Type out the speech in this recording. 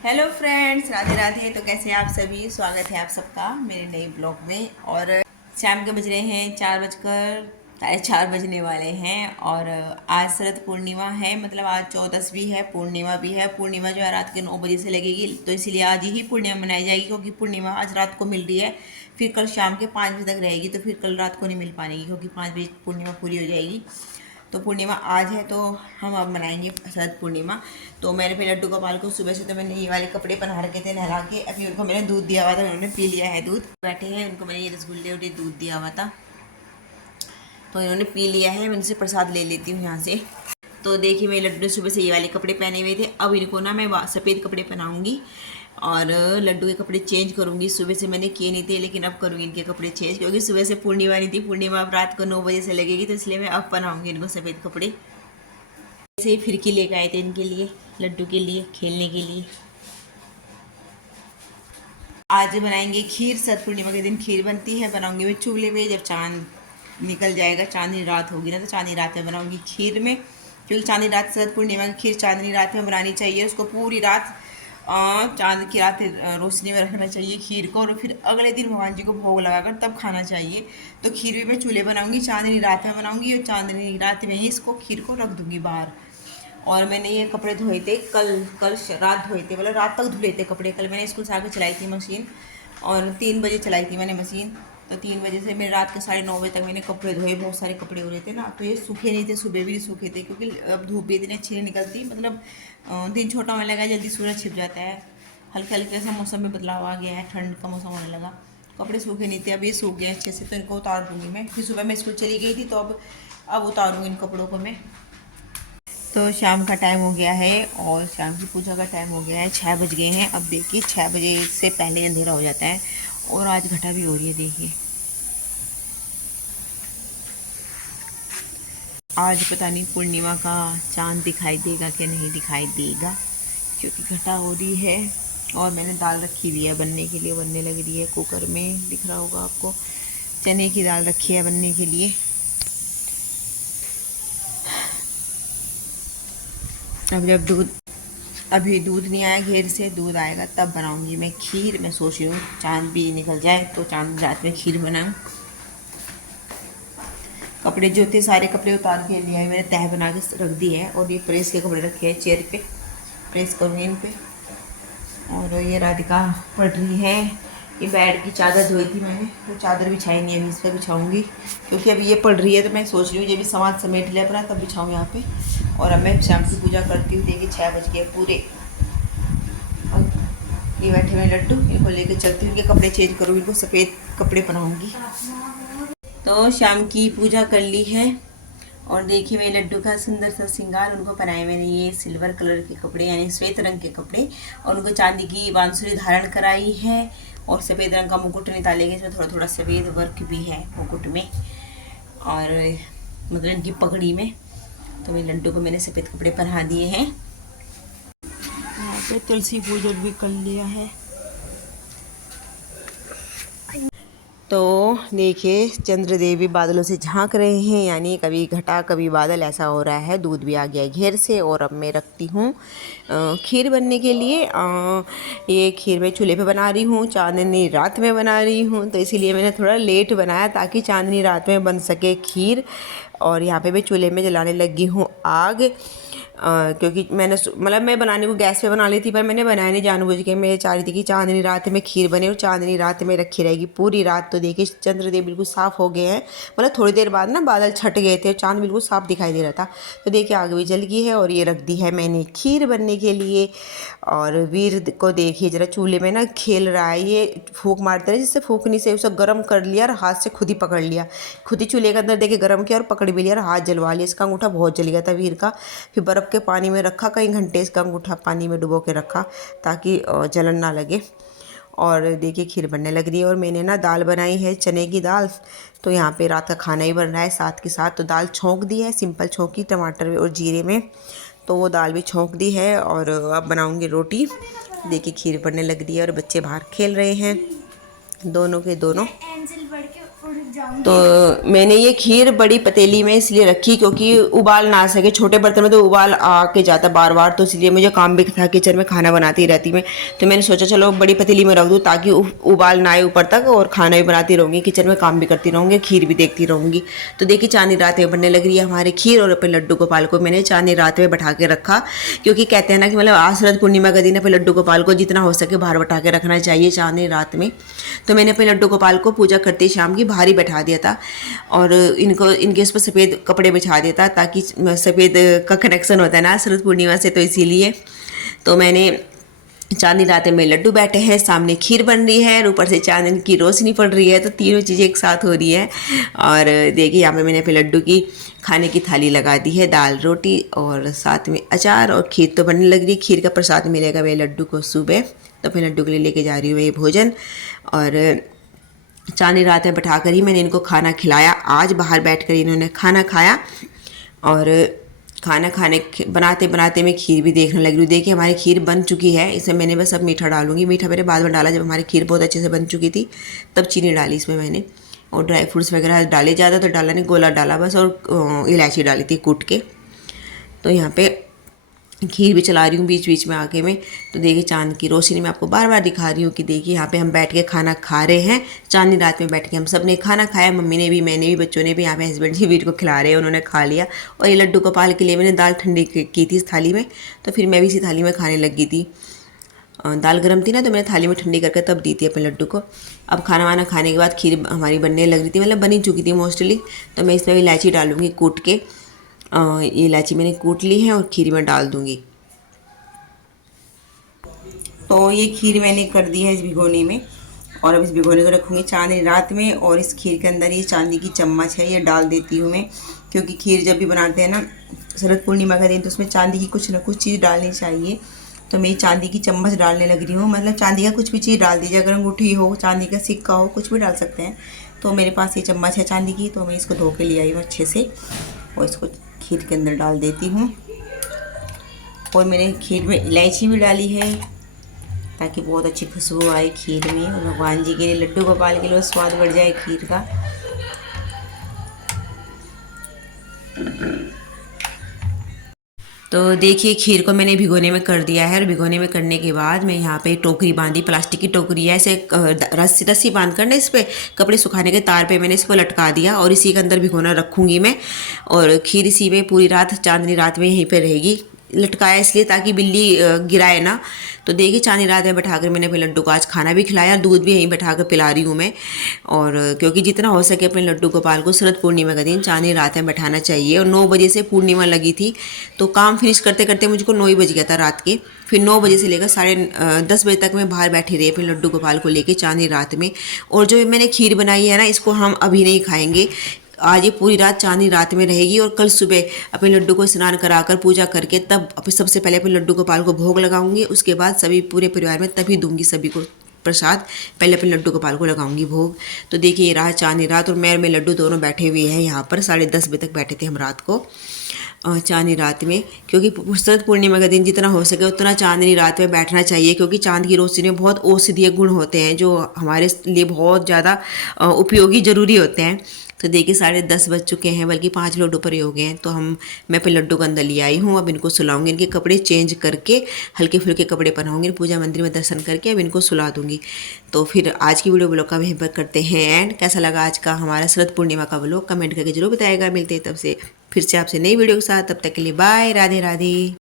Hello friends, Radhe Radhe. तो कैसे हैं आप सभी? स्वागत है आप सबका मेरे नए ब्लॉग में। और शाम के बज रहे हैं 4:04 बजने वाले हैं। और आज शरद पूर्णिमा है, मतलब आज 14 भी है, पूर्णिमा भी है। पूर्णिमा जो है रात के 9 बजे से लगेगी, तो इसीलिए आज ही पूर्णिमा मनाई जाएगी, क्योंकि पूर्णिमा आज रात को मिल रही है। फिर कल शाम के 5 बजे तक रहेगी, तो फिर कल रात को नहीं मिल पाएगी, क्योंकि 5 बजे पूर्णिमा पूरी हो जाएगी। तो पूर्णिमा आज है, तो हम अब मनाएंगे शरद पूर्णिमा। तो मैंने फिर लड्डू गोपाल को सुबह से तो मैंने ये वाले कपड़े पहना रखे थे नहला के। अभी उनको मैंने दूध दिया हुआ था, उन्होंने पी लिया है दूध। बैठे हैं, उनको मैंने ये रसगुल्ले और ये दूध दिया हुआ था, तो इन्होंने पी लिया है। मैं इनसे प्रसाद ले लेती हूँ यहाँ से। तो देखिए, मेरे लड्डू ने सुबह से ये वाले कपड़े पहने हुए थे। अब इनको ना मैं सफ़ेद कपड़े पहनाऊँगी और लड्डू के कपड़े चेंज करूँगी। सुबह से मैंने किए नहीं थे, लेकिन अब करूँगी इनके कपड़े चेंज, क्योंकि सुबह से पूर्णिमा नहीं थी। पूर्णिमा अब रात को 9 बजे से लगेगी, तो इसलिए मैं अब पहनाऊँगी इनको सफ़ेद कपड़े। ऐसे ही फिरकी लेकर आए थे इनके लिए, लड्डू के लिए खेलने के लिए। आज बनाएंगे खीर। शरद पूर्णिमा के दिन खीर बनती है, बनाऊंगी मैं चूल्हे पे। जब चांद निकल जाएगा, चांदनी रात होगी ना, तो चांदनी रात में बनाऊंगी खीर में, क्योंकि चांदनी रात शरद पूर्णिमा की खीर चांदनी रात में बनानी चाहिए। उसको पूरी रात चांद की रात रोशनी में रखना चाहिए खीर को, और फिर अगले दिन भगवान जी को भोग लगाकर तब खाना चाहिए। तो खीर भी मैं चूल्हे बनाऊंगी, चांदनी रात में बनाऊंगी, और चांदनी रात में ही इसको खीर को रख दूंगी बाहर। और मैंने ये कपड़े धोए थे कल रात धोए थे, मतलब रात तक धुले थे कपड़े। कल मैंने स्कूल से आकर चलाई थी मशीन, और 3 बजे चलाई थी मैंने मशीन। तो 3 बजे से मेरे रात के 9:30 बजे तक मैंने कपड़े धोए। बहुत सारे कपड़े हो रहे थे ना, तो ये सूखे नहीं थे, सुबह भी नहीं सूखे थे, क्योंकि अब धूप भी इतनी अच्छी नहीं निकलती। मतलब दिन छोटा होने लगा, जल्दी सूरज छिप जाता है। हल्के हल्के सा मौसम में बदलाव आ गया है, ठंड का मौसम होने लगा। कपड़े सूखे नहीं थे, अब ये सूख गए अच्छे से, तो इनको उतार दूँगी मैं। फिर सुबह मैं स्कूल चली गई थी, तो अब उतारूँगी इन कपड़ों को मैं। तो शाम का टाइम हो गया है, और शाम की पूजा का टाइम हो गया है। 6 बज गए हैं। अब देखिए, 6 बजे से पहले अंधेरा हो जाता है, और आज घटा भी हो रही है। देखिए, आज पता नहीं पूर्णिमा का चांद दिखाई देगा कि नहीं दिखाई देगा, क्योंकि घटा हो रही है। और मैंने दाल रखी हुई है बनने के लिए, बनने लग रही है कुकर में, दिख रहा होगा आपको। चने की दाल रखी है बनने के लिए। अब जब अभी दूध नहीं आया घेर से, दूध आएगा तब बनाऊंगी मैं खीर। मैं सोच रही हूँ चांद भी निकल जाए, तो चांद रात में खीर बनाऊँ। कपड़े जो थे सारे कपड़े उतार के लिए मैंने तह बना के रख दी है, और ये प्रेस के कपड़े रखे हैं चेयर पे, प्रेस करूँगी इन पे। और ये राधिका पढ़ रही है। ये बेड की चादर धोई थी मैंने, तो चादर बिछाई नहीं, अभी इस पर बिछाऊँगी, क्योंकि अभी ये पढ़ रही है। तो मैं सोच रही हूँ ये भी सामान समेट लिया अपना, तब बिछाऊँ यहाँ पे। और अब मैं शाम की पूजा करती हूँ। देखिए, 6 बज गए पूरे। और ये बैठे हुए लड्डू, इनको लेके चलती हूँ, इनके कपड़े चेंज करूँगी, इनको सफ़ेद कपड़े पहनाऊँगी। तो शाम की पूजा कर ली है, और देखिए मेरे लड्डू का सुंदर सा श्रृंगार। उनको पहनाए मैंने ये सिल्वर कलर के कपड़े, यानी श्वेत रंग के कपड़े, और उनको चांदी की बांसुरी धारण कराई है, और सफ़ेद रंग का मुकुट निकालेंगे। इसमें थोड़ा थोड़ा सफ़ेद वर्क भी है मुकुट में, और मतलब इनकी पगड़ी में। तो मेरे लड्डू को मैंने सफ़ेद कपड़े पहना दिए हैं। यहाँ पे तुलसी पूजन भी कर लिया है। तो देखिए, चंद्रदेव भी बादलों से झांक रहे हैं, यानी कभी घटा कभी बादल, ऐसा हो रहा है। दूध भी आ गया है घेर से, और अब मैं रखती हूँ खीर बनने के लिए। ये खीर मैं चूल्हे पे बना रही हूँ, चांदनी रात में बना रही हूँ, तो इसीलिए मैंने थोड़ा लेट बनाया, ताकि चांदनी रात में बन सके खीर। और यहाँ पे मैं चूल्हे में जलाने लगी हूँ आग, क्योंकि मैंने मतलब मैं बनाने को गैस पे बना ली थी, पर मैंने बनाया नहीं जानबूझ के। मैं चाह रही थी कि चांदनी रात में खीर बने, और चांदनी रात में रखी रहेगी पूरी रात। तो देखिए, चंद्रदेव बिल्कुल साफ़ हो गए हैं, मतलब थोड़ी देर बाद ना बादल छट गए थे, चांद बिल्कुल साफ़ दिखाई दे रहा था। तो देखिए, आग भी जल गई है, और ये रख दी है मैंने खीर बनने के लिए। और वीर को देखिए ज़रा, चूल्हे में ना खेल रहा है, ये फूंक मारते रहे, जिससे फूंकनी से उसे गर्म कर लिया, और हाथ से खुद ही पकड़ लिया, खुद ही चूल्हे के अंदर देखिए गर्म किया और पकड़ भी लिया, और हाथ जलवा लिया। इसका अंगूठा बहुत जल गया था वीर का। फिर बर्फ़ के पानी में रखा, कई घंटे इसका अंगूठा पानी में डुबो के रखा, ताकि जलन ना लगे। और देखिए, खीर बनने लग रही है। और मैंने ना दाल बनाई है, चने की दाल। तो यहाँ पे रात का खाना ही बन रहा है साथ के साथ। तो दाल छोंक दी है, सिंपल छोंकी, टमाटर और जीरे में। तो वो दाल भी छोंक दी है, और अब बनाऊँगी रोटी। देखिए, खीर बनने लग रही है, और बच्चे बाहर खेल रहे हैं, दोनों के दोनों। तो मैंने ये खीर बड़ी पतीली में इसलिए रखी क्योंकि उबाल ना आ सके, छोटे बर्तन में तो उबाल आके जाता बार बार, तो इसलिए मुझे काम भी था किचन में, खाना बनाती रहती मैं, तो मैंने सोचा चलो बड़ी पतीली में रख दूँ ताकि उबाल ना आए ऊपर तक, और खाना भी बनाती रहूँगी, किचन में काम भी करती रहूँगी, खीर भी देखती रहूँगी। तो देखिए चांदनी रात में बनने लग रही है हमारी खीर, और अपने लड्डू गोपाल को मैंने चांदनी रात में बैठा के रखा, क्योंकि कहते हैं ना कि मतलब आज शरद पूर्णिमा का दिन अपने लड्डू गोपाल को जितना हो सके बाहर बैठा के रखना चाहिए चांदनी रात में। तो मैंने अपने लड्डू गोपाल को पूजा करते शाम की बाहर ही बैठा दिया था, और इनके उस पर सफ़ेद कपड़े बिछा दिया था, ताकि सफ़ेद का कनेक्शन होता है ना शरद पूर्णिमा से, तो इसीलिए। तो मैंने चांदनी रात में लड्डू बैठे हैं, सामने खीर बन रही है और ऊपर से चांदनी की रोशनी पड़ रही है, तो तीनों चीज़ें एक साथ हो रही है। और देखिए यहाँ पे मैंने अपने लड्डू की खाने की थाली लगा दी है, दाल रोटी और साथ में अचार, और खीर तो बनने लग रही है। खीर का प्रसाद मिलेगा मेरे लड्डू को सुबह, तो अपने लड्डू के लिए लेके जा रही हूँ ये भोजन। और चांदनी रात में बैठा कर ही मैंने इनको खाना खिलाया, आज बाहर बैठकर इन्होंने खाना खाया। और खाना बनाते बनाते मैं खीर भी देखने लगी हूँ। देखिए हमारी खीर बन चुकी है, इसमें मैंने बस अब मीठा डालूंगी। मीठा मैंने बाद में डाला जब हमारी खीर बहुत अच्छे से बन चुकी थी, तब चीनी डाली इसमें मैंने, और ड्राई फ्रूट्स वगैरह डाले, ज़्यादा तो डाला नहीं, गोला डाला बस, और इलायची डाली थी कूट के। तो यहाँ पे खीर भी चला रही हूँ बीच बीच में आके मैं। तो देखिए चांद की रोशनी में आपको बार बार दिखा रही हूँ कि देखिए यहाँ पे हम बैठ के खाना खा रहे हैं, चांदनी रात में बैठ के हम सब ने खाना खाया, मम्मी ने भी, मैंने भी, बच्चों ने भी, यहाँ पे हस्बैंड जी वीर को खिला रहे हैं, उन्होंने खा लिया। और ये लड्डू गोपाल के लिए मैंने दाल ठंडी की थी इस थाली में, तो फिर मैं भी इसी थाली में खाने लगी थी। दाल गर्म थी ना, तो मैंने थाली में ठंडी करके तब दी थी अपने लड्डू को। अब खाना वाना खाने के बाद खीर हमारी बनने लग रही थी, मतलब बनी चुकी थी मोस्टली, तो मैं इसमें इलायची डालूँगी कूट के। ये इलायची मैंने कूट ली है और खीर में डाल दूँगी। तो ये खीर मैंने कर दी है इस भिगोने में, और अब इस भिगोने को रखूँगी चांदनी रात में। और इस खीर के अंदर ये चांदी की चम्मच है, ये डाल देती हूँ मैं, क्योंकि खीर जब भी बनाते हैं ना शरद पूर्णिमा का दिन, तो उसमें चांदी की कुछ ना कुछ चीज़ डालनी चाहिए। तो मैं चांदी की चम्मच डालने लग रही हूँ, मतलब चांदी का कुछ भी चीज़ डाल दीजिए, अगर अंगूठी हो, चांदी का सिक्का हो, कुछ भी डाल सकते हैं। तो मेरे पास ये चम्मच है चांदी की, तो मैं इसको धो के ले आई हूँ अच्छे से, और इसको खीर के अंदर डाल देती हूँ। और मैंने खीर में इलायची भी डाली है ताकि बहुत अच्छी खुशबू आए खीर में, और भगवान जी के लिए, लड्डू गोपाल के लिए स्वाद बढ़ जाए खीर का। तो देखिए खीर को मैंने भिगोने में कर दिया है, और भिगोने में करने के बाद मैं यहाँ पे टोकरी बांधी, प्लास्टिक की टोकरी है, ऐसे रस्सी बांध कर ना इस पर कपड़े सुखाने के तार पे मैंने इसको लटका दिया, और इसी के अंदर भिगोना रखूँगी मैं। और खीर इसी में पूरी रात, चांदनी रात में यहीं पे रहेगी। लटकाया इसलिए ताकि बिल्ली गिराए ना। तो देखिए चांदनी रात में बैठा कर मैंने अपने लड्डू को आज खाना भी खिलाया, दूध भी यहीं बैठा कर पिला रही हूँ मैं। और क्योंकि जितना हो सके अपने लड्डू गोपाल को शरद पूर्णिमा का दिन चांदनी रात में बैठाना चाहिए। और 9 बजे से पूर्णिमा लगी थी, तो काम फिनिश करते करते मुझको 9 ही बज गया था रात के। फिर 9 बजे से लेकर 10:30 बजे तक मैं बाहर बैठी रही अपने लड्डू गोपाल को लेके चांदनी रात में। और जो मैंने खीर बनाई है ना, इसको हम अभी नहीं खाएंगे, आज ये पूरी रात चांदनी रात में रहेगी। और कल सुबह अपने लड्डू को स्नान कराकर पूजा करके तब सबसे पहले अपने लड्डू गोपाल को भोग लगाऊंगी, उसके बाद सभी पूरे परिवार में तभी दूंगी सभी को प्रसाद, पहले अपने लड्डू गोपाल को लगाऊंगी भोग। तो देखिए ये रात चांदनी रात, और मैं और मेरे लड्डू दोनों बैठे हुए हैं यहाँ पर, 10:30 बजे तक बैठे थे हम रात को चांदनी रात में। क्योंकि शरद पूर्णिमा का दिन जितना हो सके उतना चांदनी रात में बैठना चाहिए, क्योंकि चांद की रोशनी में बहुत औषधीय गुण होते हैं जो हमारे लिए बहुत ज़्यादा उपयोगी ज़रूरी होते हैं। तो देखिए 10:30 बज चुके हैं, बल्कि 5 मिनट ऊपर ही हो गए हैं। तो मैं अपने लड्डू को अंदर ले आई हूँ, अब इनको सुलाऊंगी, इनके कपड़े चेंज करके हल्के फुल्के कपड़े पहनाऊंगी, पूजा मंदिर में दर्शन करके अब इनको सुला दूंगी। तो फिर आज की वीडियो ब्लॉग का वहीं पर करते हैं एंड। कैसा लगा आज का हमारा शरद पूर्णिमा का ब्लॉग कमेंट करके जरूर बताएगा। मिलते हैं तब से फिर से आपसे नई वीडियो के साथ, तब तक के लिए बाय, राधे राधे।